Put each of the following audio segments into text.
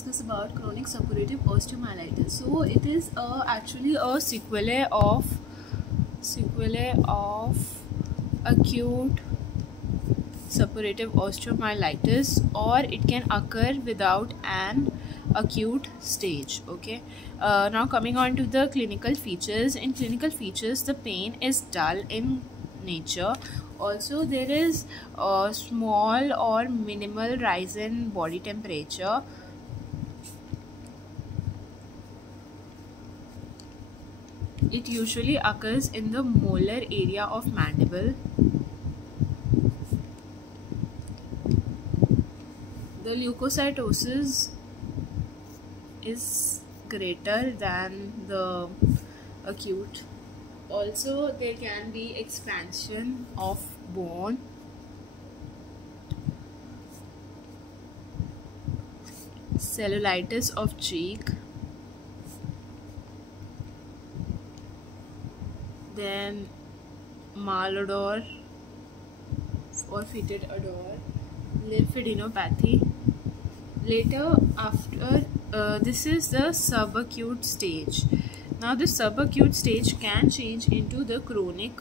discuss about chronic suppurative osteomyelitis. So it is actually a sequelae of acute suppurative osteomyelitis, or it can occur without an acute stage. Okay, now coming on to the clinical features. In clinical features, the pain is dull in nature. Also, there is a small or minimal rise in body temperature. It usually occurs in the molar area of mandible. The leukocytosis is greater than the acute. Also, there can be expansion of bone. Cellulitis of cheek. Then malodor or fetid odor. Lymphadenopathy. Later, after this is the subacute stage. Now the subacute stage can change into the chronic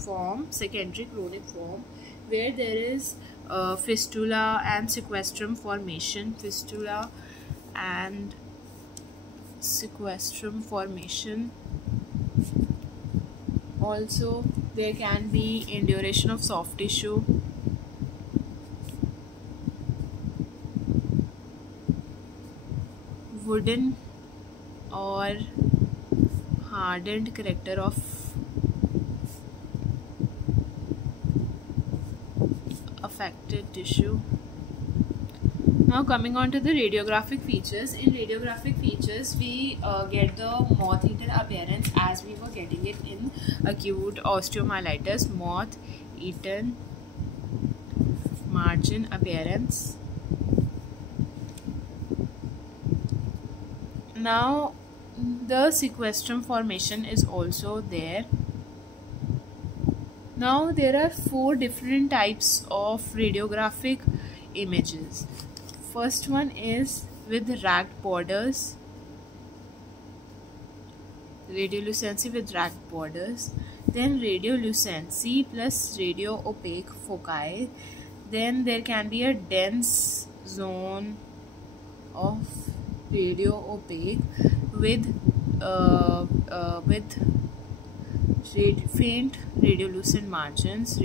form, secondary chronic form, where there is fistula and sequestrum formation. Fistula and sequestrum formation. Also, there can be induration of soft tissue. Wooden or hardened character of affected tissue. Now coming on to the radiographic features. In radiographic features, we get the moth-eaten appearance as we were getting it in acute osteomyelitis. Moth-eaten margin appearance. Now the sequestrum formation is also there. Now there are 4 different types of radiographic images. First one is with ragged borders, radiolucency with ragged borders, then radiolucency plus radio opaque foci. Then there can be a dense zone of radio opaque with faint radiolucent margins.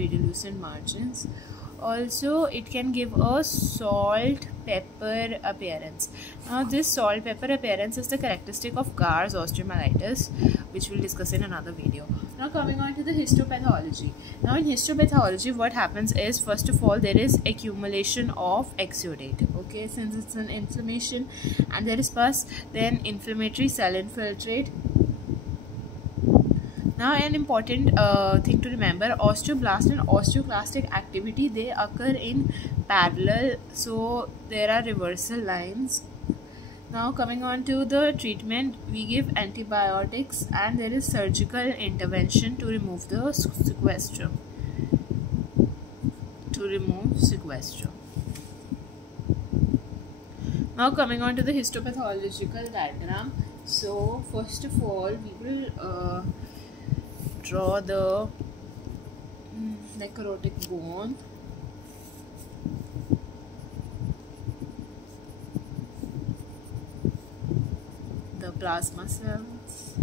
Also, it can give a salt pepper appearance. Now this salt pepper appearance is the characteristic of Gar's osteomyelitis, which we'll discuss in another video. Now coming on to the histopathology. Now in histopathology, what happens is, first of all, there is accumulation of exudate. Okay, since it's an inflammation and there is pus, then inflammatory cell infiltrate. Now an important thing to remember, osteoblast and osteoclastic activity, they occur in parallel, so there are reversal lines. Now coming on to the treatment, we give antibiotics and there is surgical intervention to remove the sequestrum. Now coming on to the histopathological diagram. So first of all, we will draw the necrotic bone. The plasma cells.